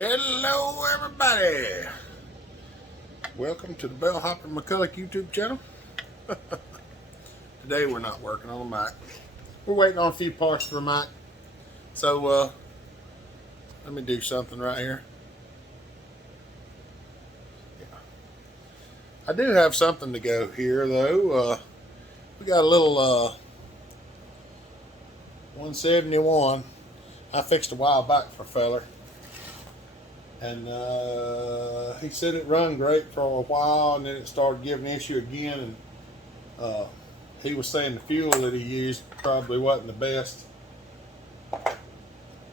Hello everybody! Welcome to the Bellhopper McCulloch YouTube channel. Today we're not working on the mic. We're waiting on a few parts for the mic. So let me do something right here. Yeah. I do have something to go here though. We got a little 171 I fixed a while back for a feller. And he said it run great for a while, and then it started giving issue again. And he was saying the fuel that he used probably wasn't the best.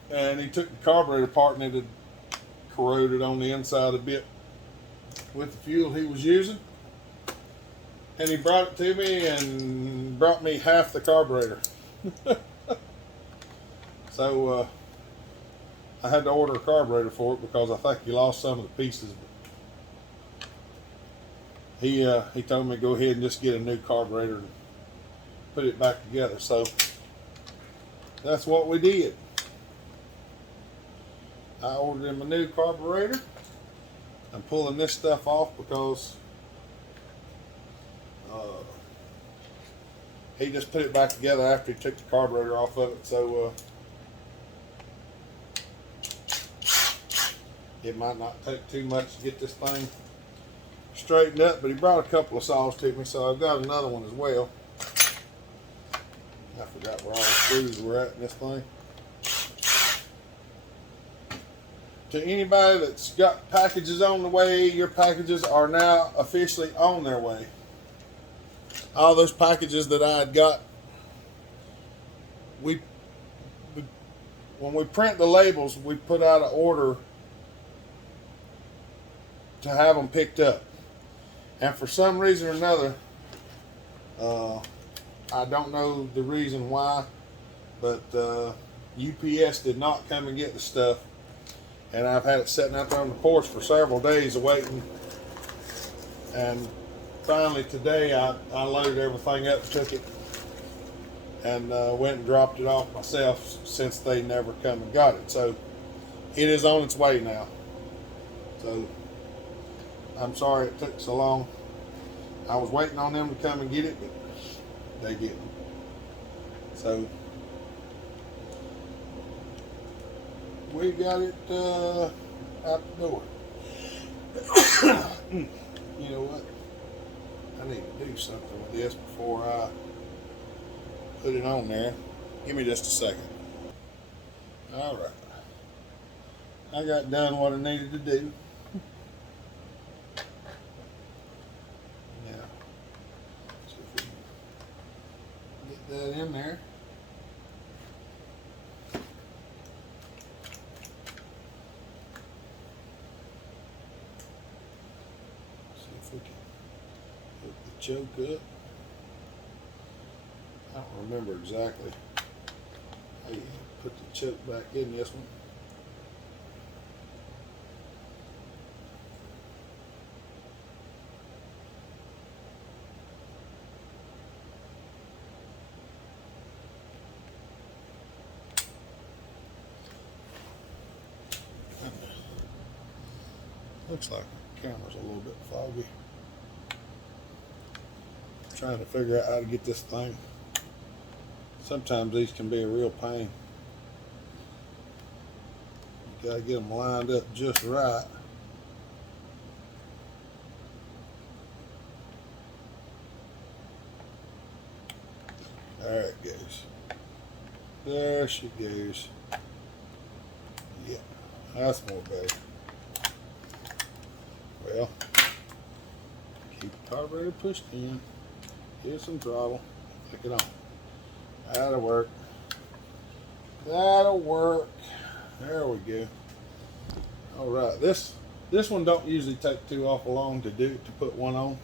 And he took the carburetor apart, and it had corroded on the inside a bit with the fuel he was using. And he brought it to me and brought me half the carburetor. So I had to order a carburetor for it because I think he lost some of the pieces. He told me to go ahead and just get a new carburetor and put it back together. So that's what we did. I ordered him a new carburetor. I'm pulling this stuff off because he just put it back together after he took the carburetor off of it. So it might not take too much to get this thing straightened up, but he brought a couple of saws to me, so I've got another one as well. I forgot where all the screws were at in this thing. To anybody that's got packages on the way, your packages are now officially on their way. All those packages that I had got, when we print the labels, we put out an order to have them picked up. And for some reason or another, I don't know the reason why, but UPS did not come and get the stuff. And I've had it sitting out there on the porch for several days waiting. And finally today I loaded everything up, took it, and went and dropped it off myself since they never come and got it. So it is on its way now. So I'm sorry it took so long. I was waiting on them to come and get it, but they didn't. So we got it out the door. You know what? I need to do something with this before I put it on there. Give me just a second. All right. I got done what I needed to do. Now, see if we can get that in there. See if we can hook the choke up. I don't remember exactly how you put the choke back in this one. Looks like the camera's a little bit foggy. I'm trying to figure out how to get this thing. Sometimes these can be a real pain. You gotta get them lined up just right. There it goes. There she goes. Yeah, that's more better. Well, keep the carburetor pushed in. Give some throttle. Flick it on. That'll work. That'll work. There we go. All right. This one don't usually take too awful long to put one on.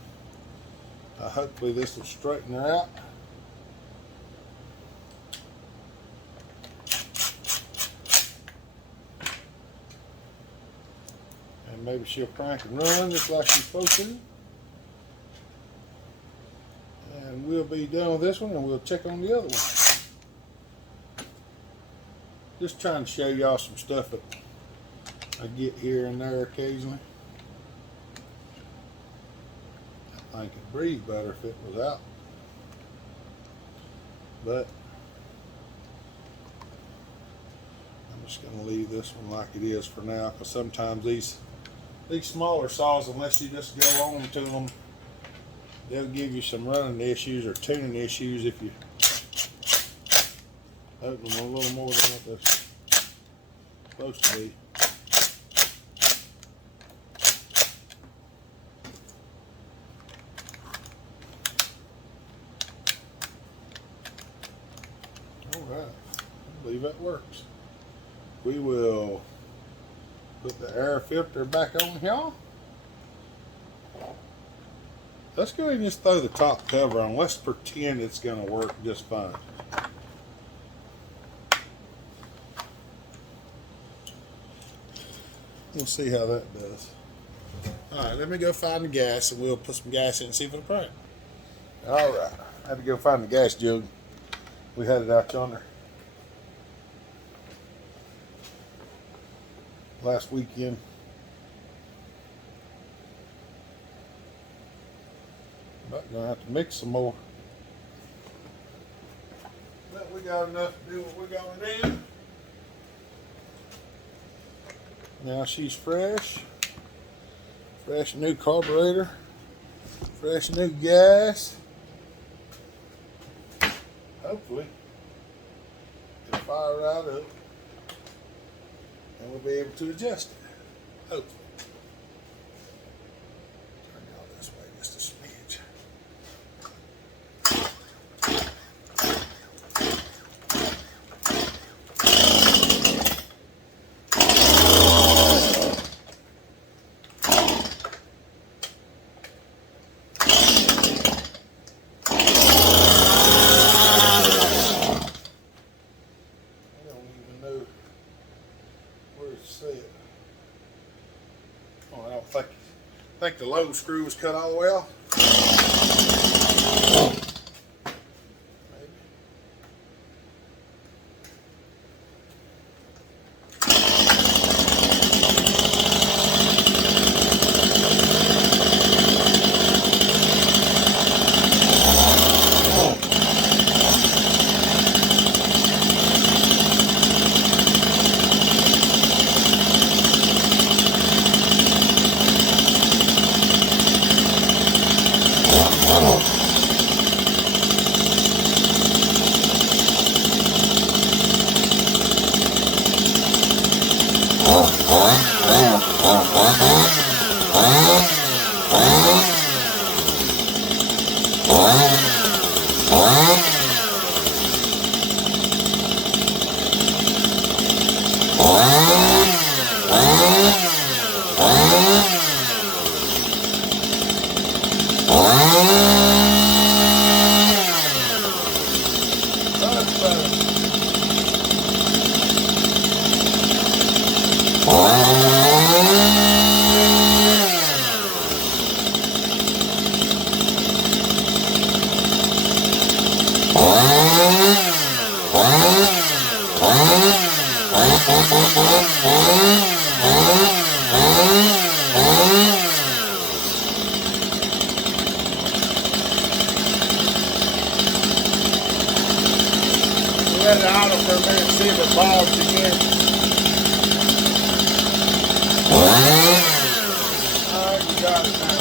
Hopefully this will straighten her out. And maybe she'll crank and run just like she's supposed to. And we'll be done with this one, and we'll check on the other one. Just trying to show y'all some stuff that I get here and there occasionally. I think it'd breathe better if it was out. But I'm just going to leave this one like it is for now, because sometimes these smaller saws, unless you just go on to them, they'll give you some running issues or tuning issues if you open them a little more than what they're supposed to be. Alright, I believe that works. We will put the air filter back on here. Let's go ahead and just throw the top cover on. Let's pretend it's going to work just fine. We'll see how that does. Alright, let me go find the gas and we'll put some gas in and see if it'll crank. Alright, I had to go find the gas jug. We had it out yonder last weekend. But gonna have to mix some more. But we got enough to do what we're gonna do. Now she's fresh. Fresh new carburetor. Fresh new gas. Hopefully it'll fire right up and we'll be able to adjust it. Hopefully. Turn y'all this way just a smidge. I think the low screw was cut all the way off. Let it out for a minute, see if it bogs again. Alright, you got it now.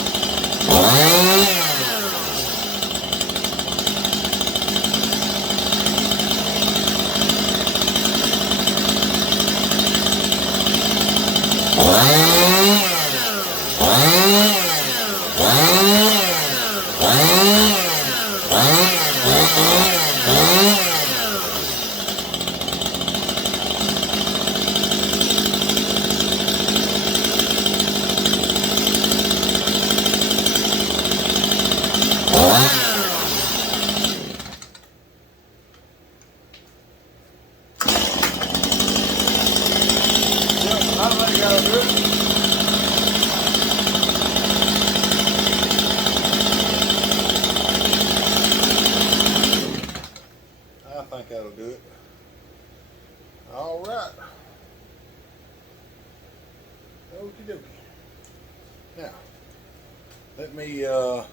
I think that'll do it. All right. Okie dokie. Now, let me, I'm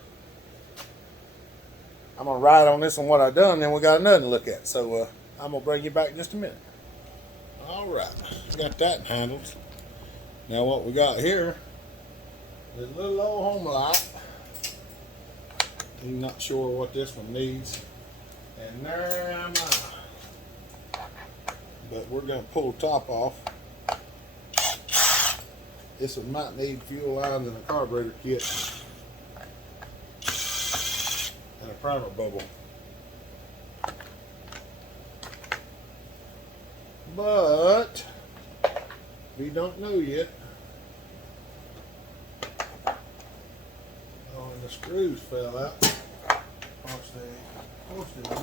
going to ride on this on what I've done, then we got another to look at. So, I'm going to bring you back in just a minute. All right, got that handled. Now, what we got here is a little old home light. I'm not sure what this one needs. And there am I. But we're going to pull the top off. This one might need fuel lines and a carburetor kit. And a primer bubble. But we don't know yet. Oh, and the screws fell out. Of course they did.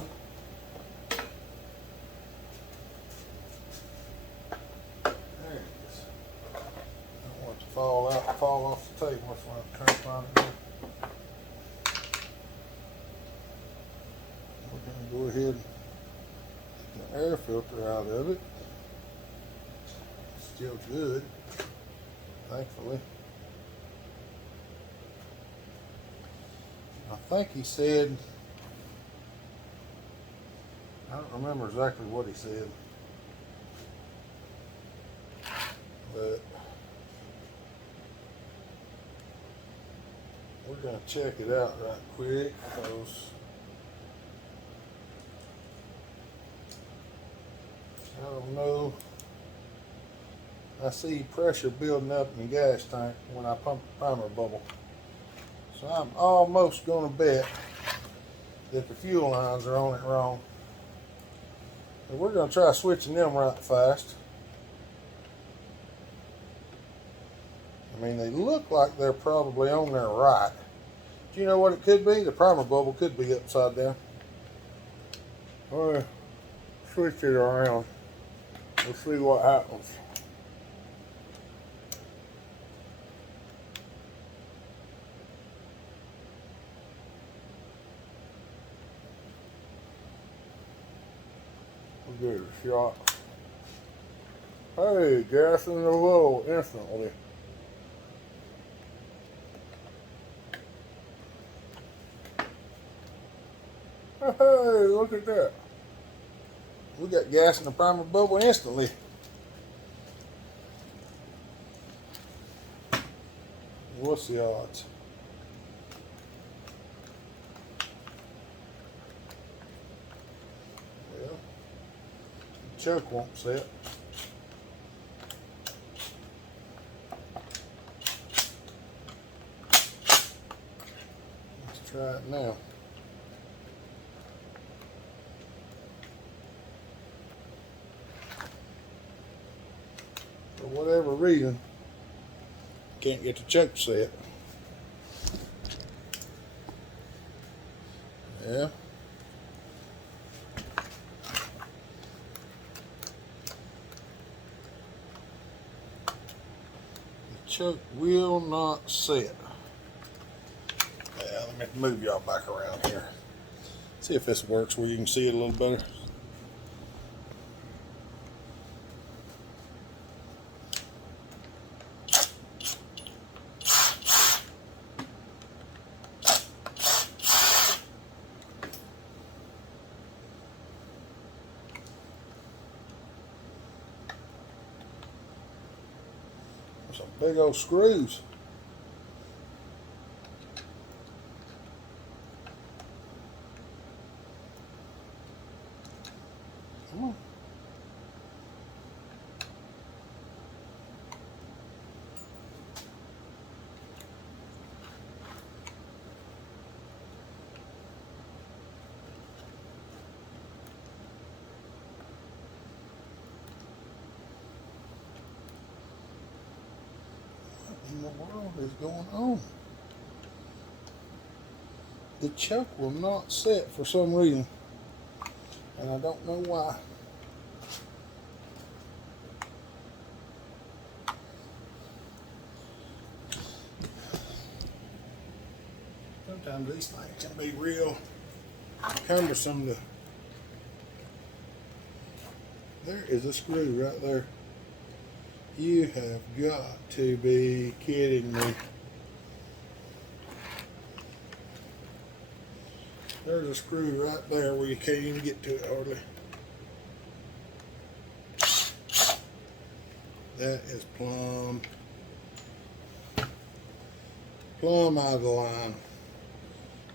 There it is. I don't want it to fall off the table. That's why I'm trying to find it. We're going to go ahead and get the air filter out of it. Still good, thankfully. I think he said, I don't remember exactly what he said, but we're going to check it out right quick because I don't know. I see pressure building up in the gas tank when I pump the primer bubble. So I'm almost going to bet that the fuel lines are on it wrong. And we're going to try switching them right fast. I mean, they look like they're probably on there right. Do you know what it could be? The primer bubble could be upside down. Well, switch it around. We'll see what happens. We'll give it a shot. Hey, gas in the low instantly. Hey, look at that. We got gas in the primer bubble instantly. What's the odds? Well, the choke won't set. Let's try it now. For whatever reason, can't get the choke set. Yeah. The choke will not set. Yeah, let me move y'all back around here. See if this works where you can see it a little better. Some big old screws. Come on. What in the world is going on? The choke will not set for some reason, and I don't know why. Sometimes these things can be real cumbersome to. There is a screw right there. You have got to be kidding me. There's a screw right there where you can't even get to it hardly. That is plumb out of the line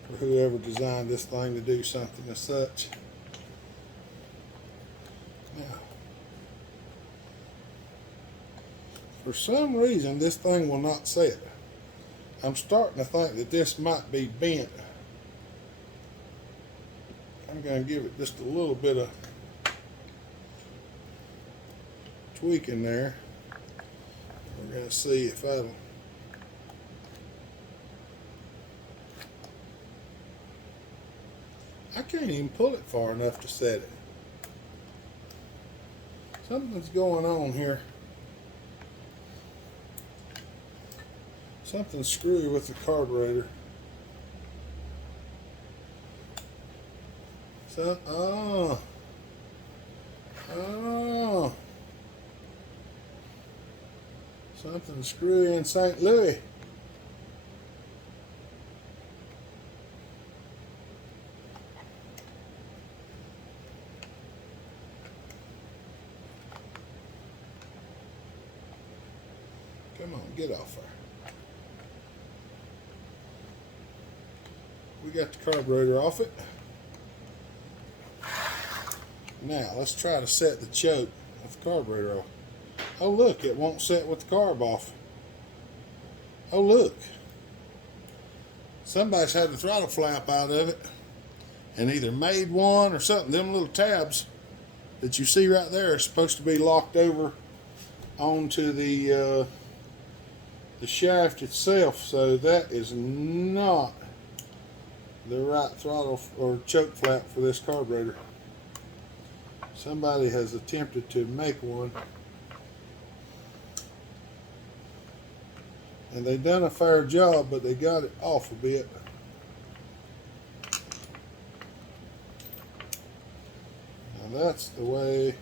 for whoever designed this thing to do something as such. Now, for some reason, this thing will not set. I'm starting to think that this might be bent. I'm going to give it just a little bit of tweaking there. We're going to see if that'll. I can't even pull it far enough to set it. Something's going on here. Something's screwy with the carburetor. So, something screwy in St. Louis. Come on, get off there. We got the carburetor off it. Now, let's try to set the choke with the carburetor off. Oh, look, it won't set with the carb off. Oh, look. Somebody's had the throttle flap out of it and either made one or something. Them little tabs that you see right there are supposed to be locked over onto the shaft itself, so that is not the right throttle or choke flap for this carburetor. Somebody has attempted to make one, and they done a fair job, but they got it off a bit. Now that's the way.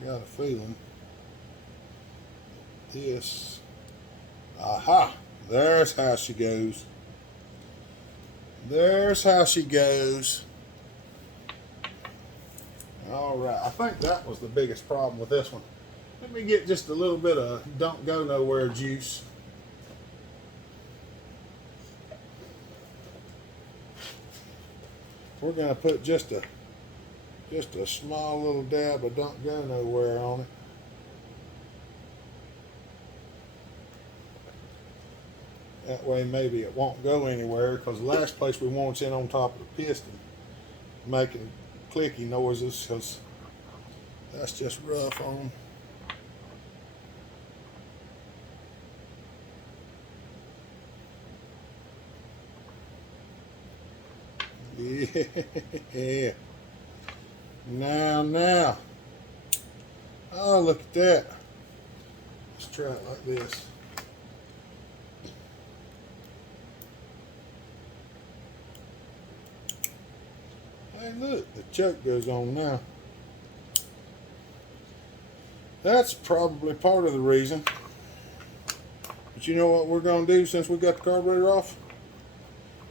I got a feeling this. Aha! There's how she goes. There's how she goes. Alright, I think that was the biggest problem with this one. Let me get just a little bit of don't go nowhere juice. We're going to put just a small little dab of don't go nowhere on it. That way maybe it won't go anywhere, because the last place we want it's in on top of the piston making clicky noises, because that's just rough on them. Yeah. Now. Oh, look at that. Let's try it like this. Hey, look, the choke goes on now. That's probably part of the reason. But you know what we're going to do since we got the carburetor off?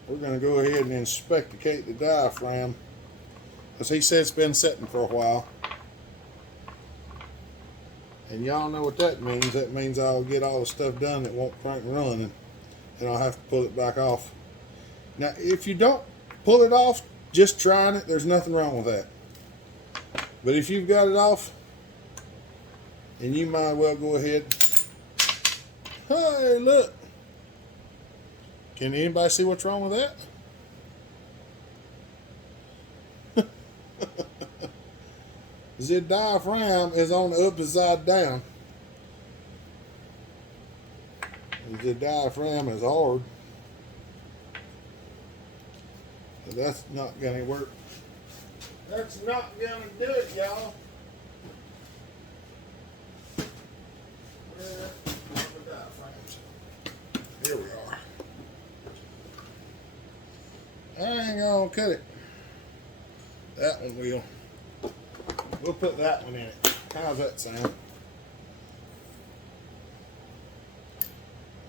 We're going to go ahead and inspecticate the diaphragm, because he said it's been sitting for a while. And y'all know what that means. That means I'll get all the stuff done that won't crank and run, and I'll have to pull it back off. Now, if you don't pull it off, just trying it, there's nothing wrong with that. But if you've got it off, and you might well go ahead. Hey, look. Can anybody see what's wrong with that? The diaphragm is on the upside down. The diaphragm is hard. So that's not going to work. That's not going to do it, y'all. Where are the diaphragms? Here we are. I ain't gonna cut it. That one will. We'll put that one in it. How's that sound?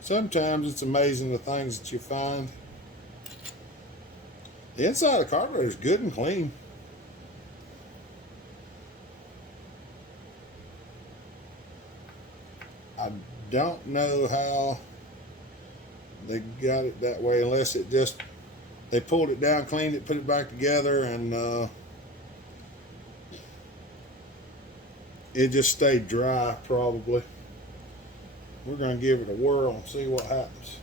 Sometimes it's amazing the things that you find. The inside of the carburetor is good and clean. I don't know how they got it that way, unless it just, they pulled it down, cleaned it, put it back together, and it just stayed dry probably. We're going to give it a whirl and see what happens.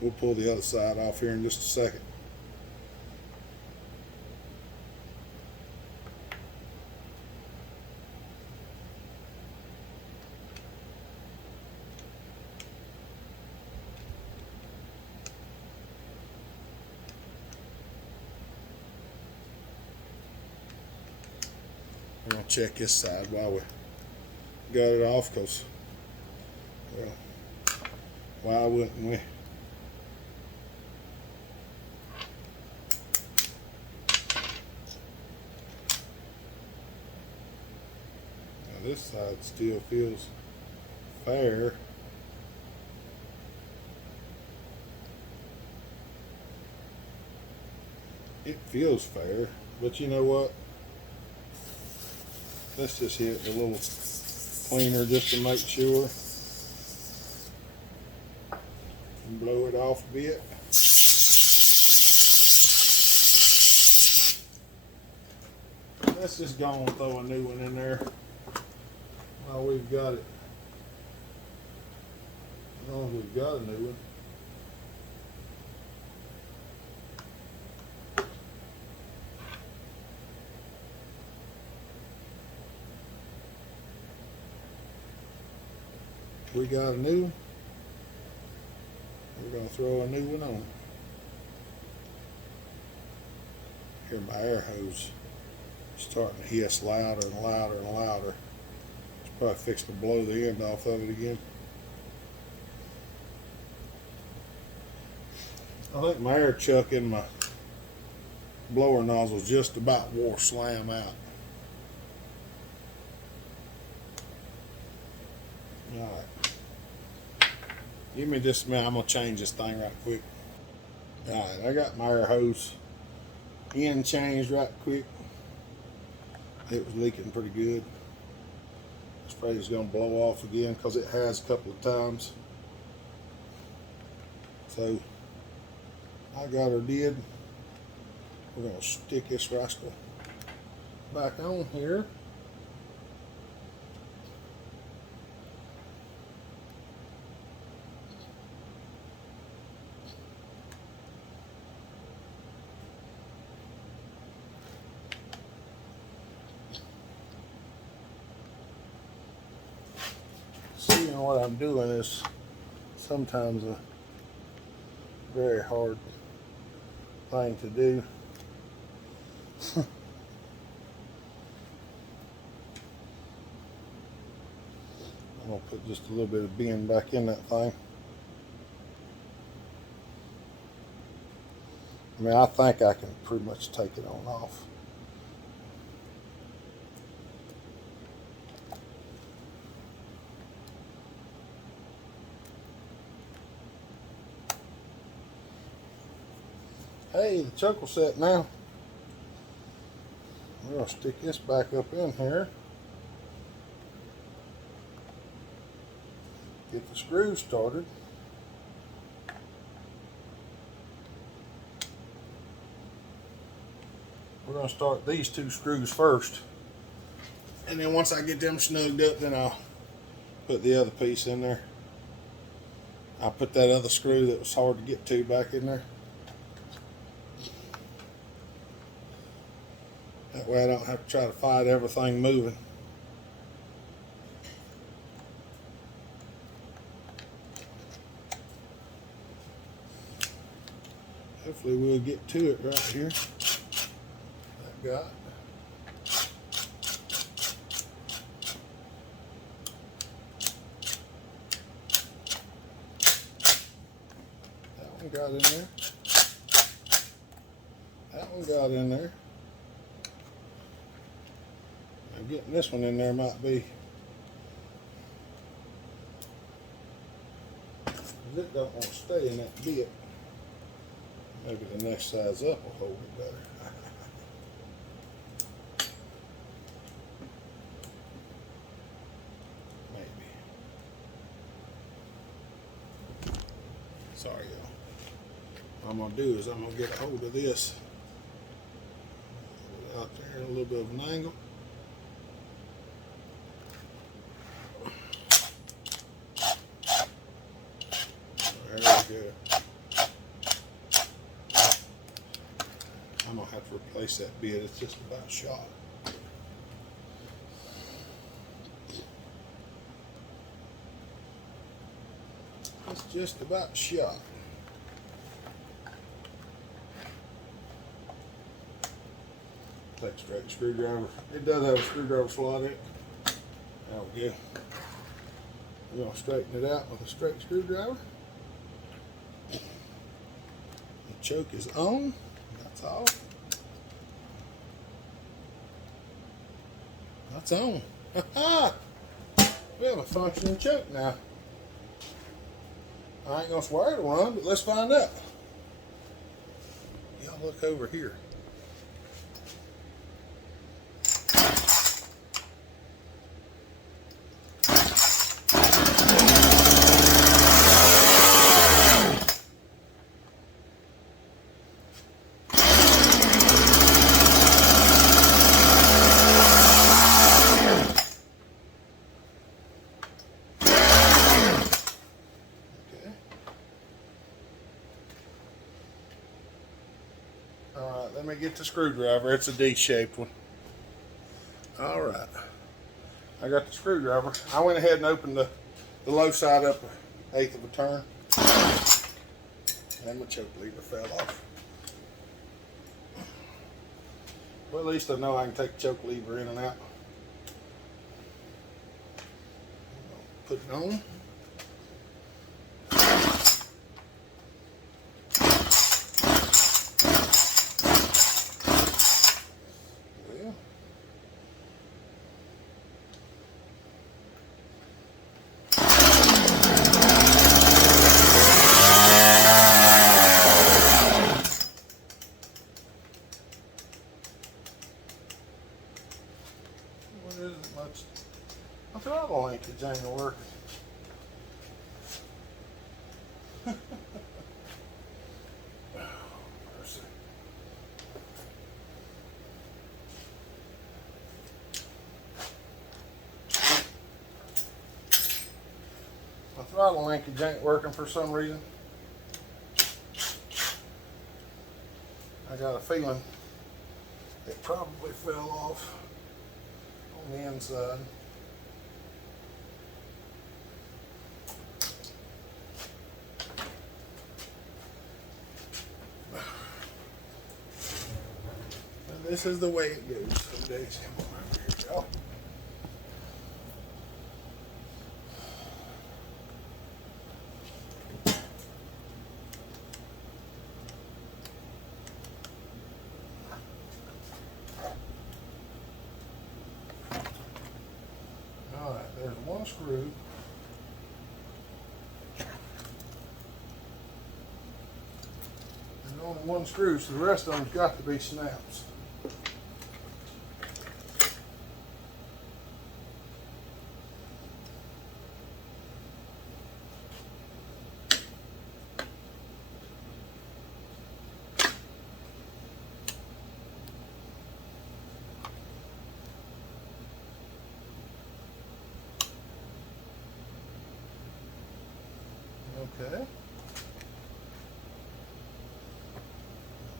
We'll pull the other side off here in just a second. We're going to check this side while we got it off, because, well, why wouldn't we? Now this side still feels fair. It feels fair, but you know what? Let's just hit it a little cleaner just to make sure. And blow it off a bit. Let's just go and throw a new one in there while we've got it. As long as we've got a new one. We got a new one. We're going to throw a new one on. Hear my air hose starting to hiss louder and louder and louder. It's probably fixing to blow the end off of it again. I think my air chuck in my blower nozzle just about wore slam out. Alright. Give me just a minute, I'm going to change this thing right quick. Alright, I got my air hose end changed right quick. It was leaking pretty good. I was afraid it was going to blow off again, because it has a couple of times. So I got her did. We're going to stick this rascal back on here. Seeing what I'm doing is sometimes a very hard thing to do. I'm going to put just a little bit of bend back in that thing. I mean, I think I can pretty much take it on off. Hey, the chuckle set now. We're going to stick this back up in here. Get the screws started. We're going to start these two screws first. And then once I get them snugged up, then I'll put the other piece in there. I'll put that other screw that was hard to get to back in there. That way I don't have to try to fight everything moving. Hopefully we'll get to it right here. That got. That one got in there. That one got in there. Now getting this one in there might be. It don't want to stay in that bit. Maybe the next size up will hold it better. Maybe. Sorry, y'all. What I'm going to do is I'm going to get a hold of this out there in a little bit of an angle. There we go. I'm going to have to replace that bit. It's just about shot. It's just about shot. Take a straight screwdriver. It does have a screwdriver slot in it. There we go. We're going to straighten it out with a straight screwdriver. The choke is on. That's all. That's on. We have a functioning choke now. I ain't gonna swear it'll run, but let's find out. Y'all look over here. Alright, let me get the screwdriver. It's a D-shaped one. Alright. I got the screwdriver. I went ahead and opened the low side up 1/8 of a turn. And my choke lever fell off. Well, at least I know I can take the choke lever in and out. Put it on. My throttle linkage ain't working. Mercy. My throttle linkage ain't working for some reason. I got a feeling it probably fell off on the inside. And this is the way it goes some days. Come on over here, y'all. Alright, there's one screw. There's only one screw, so the rest of them's got to be snaps. Okay.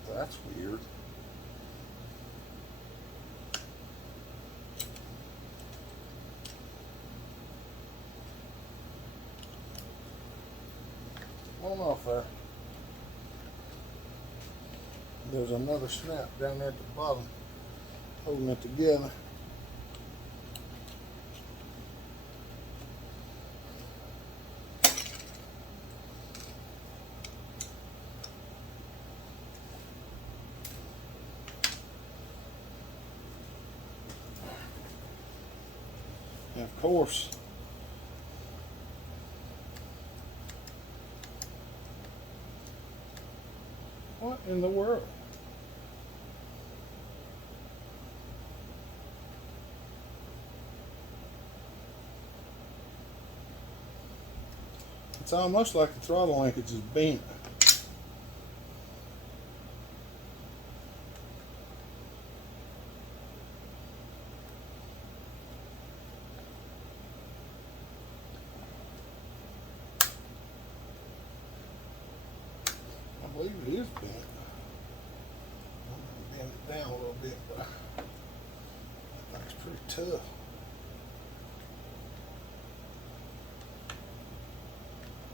That's weird. Come on off there. There's another snap down there at the bottom holding it together. course. What in the world? It's almost like the throttle linkage is bent. I believe it is bent. I'm going to bend it down a little bit, but I think it's pretty tough.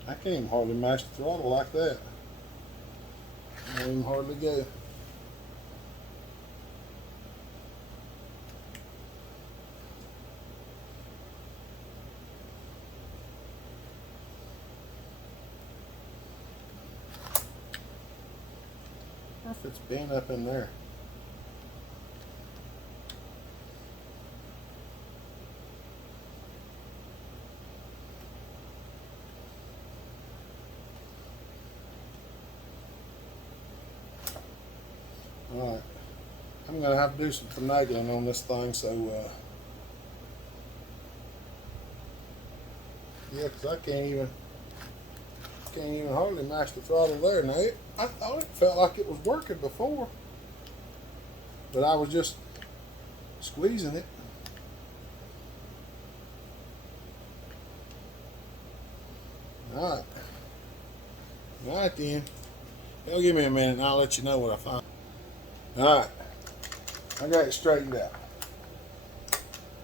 I can't even hardly mash the throttle like that. I don't even hardly go. I wonder if it's bent up in there. Alright, I'm going to have to do some finagling on this thing, so yeah, because I can't even hardly mash the throttle there. Now, I thought it felt like it was working before, but I was just squeezing it. Alright. Alright then. It'll give me a minute and I'll let you know what I find. Alright. I got it straightened out.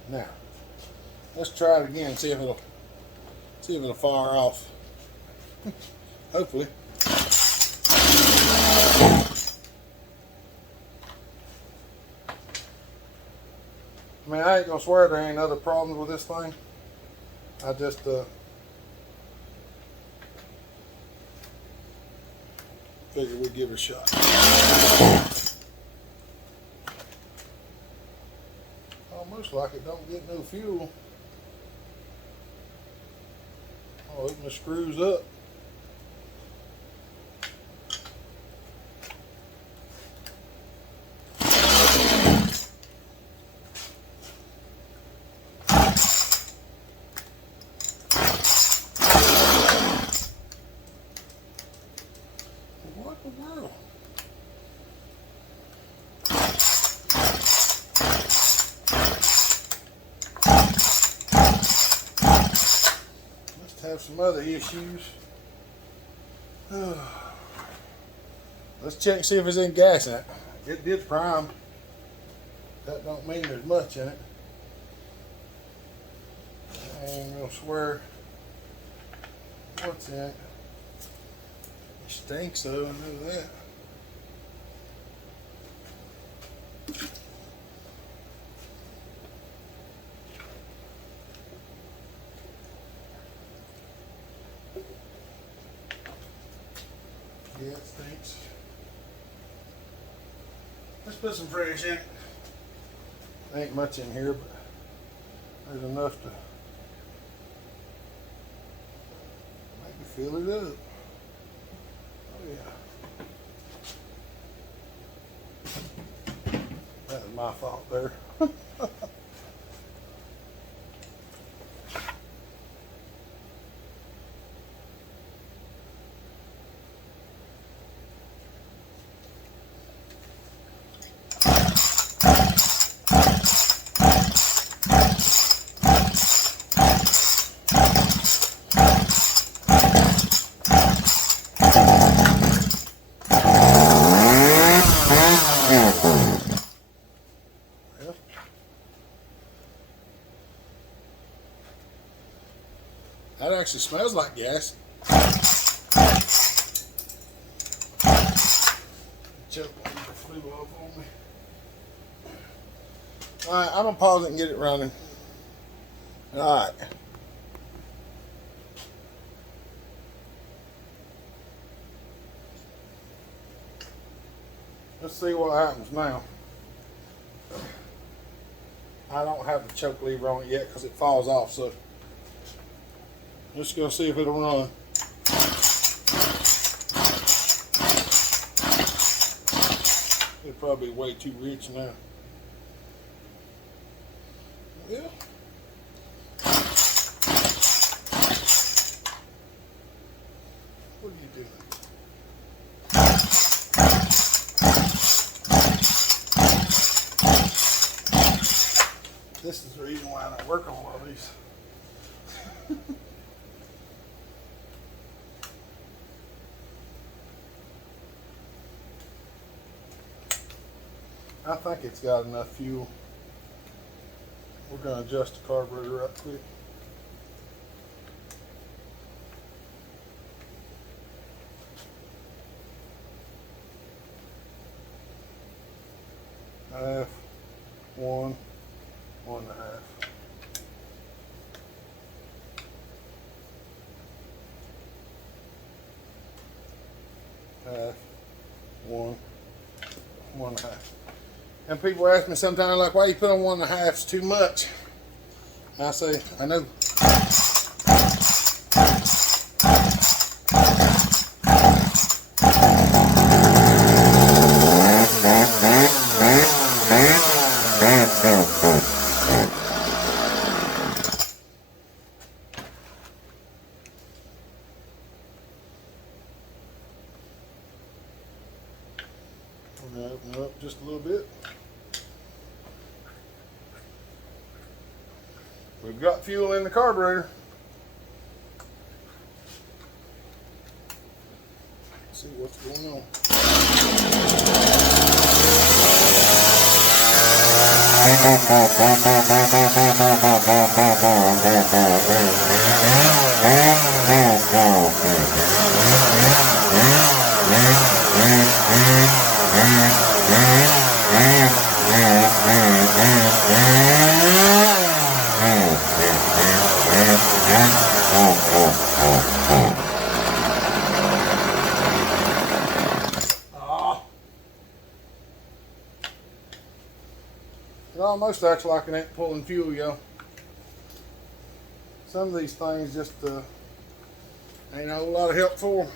Now, let's try it again and see if it'll fire off. Hopefully. I mean, I ain't gonna swear there ain't other problems with this thing. I just figured we'd give it a shot. Almost like it don't get no fuel. Oh, it just screws up. What in the world? Must have some other issues. Let's check and see if there's any gas in it. It did prime. That don't mean there's much in it. I ain't gonna swear what's in it. It stinks though, I know that. Yeah, it stinks. Let's put some fresh in it. Ain't much in here, but there's enough to maybe fill it up. Oh yeah. That was my fault there. That actually smells like gas. Choke flew off on me. Alright, I'm gonna pause it and get it running. Alright. Let's see what happens now. I don't have the choke lever on it yet because it falls off, so just gonna see if it'll run. It's probably way too rich now. Yeah. What are you doing? This is the reason why I don't work on one of these. I think it's got enough fuel. We're going to adjust the carburetor right quick. Half, one and a half. Half, one and a half. And people ask me sometimes, like, why you put on 1 1/2? It's too much. I say, I know. Open it up just a little bit. We've got fuel in the carburetor. Let's see what's going on. It almost acts like it ain't pulling fuel, y'all. Some of these things just ain't a whole lot of help for them.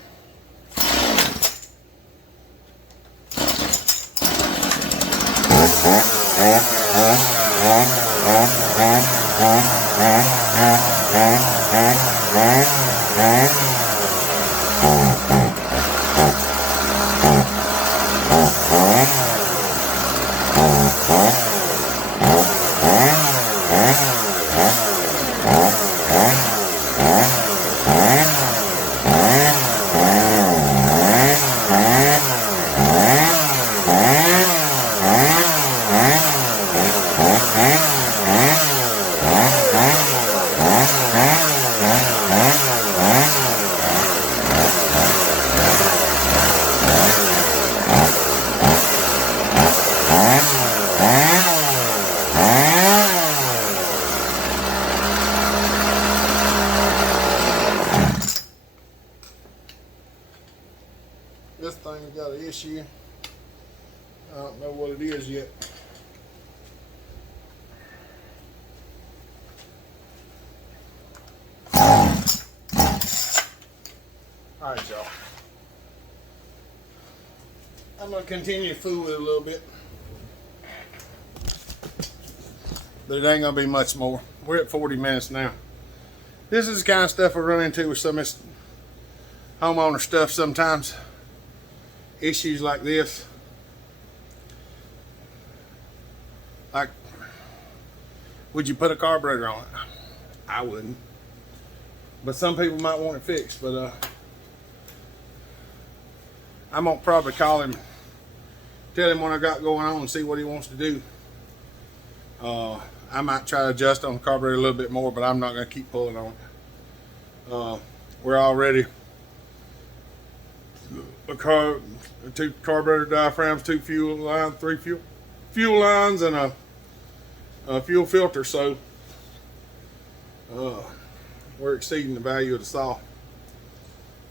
This thing's got an issue. I don't know what it is yet. Alright, y'all. I'm going to continue to fool with it a little bit. But it ain't going to be much more. We're at 40 minutes now. This is the kind of stuff I run into with some of this homeowner stuff sometimes. Issues like this. Like, would you put a carburetor on it? I wouldn't. But some people might want it fixed. But I'm going to probably call him, tell him what I got going on and see what he wants to do. I might try to adjust on the carburetor a little bit more, but I'm not going to keep pulling on it. We're already two carburetor diaphragms, 2 fuel lines, 3 fuel lines, and a fuel filter. So we're exceeding the value of the saw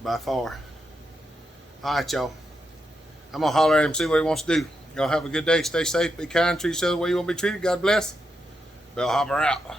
by far. All right, y'all. I'm gonna holler at him, see what he wants to do. Y'all have a good day. Stay safe. Be kind. Treat each other the way you want to be treated. God bless. Bellhopper out.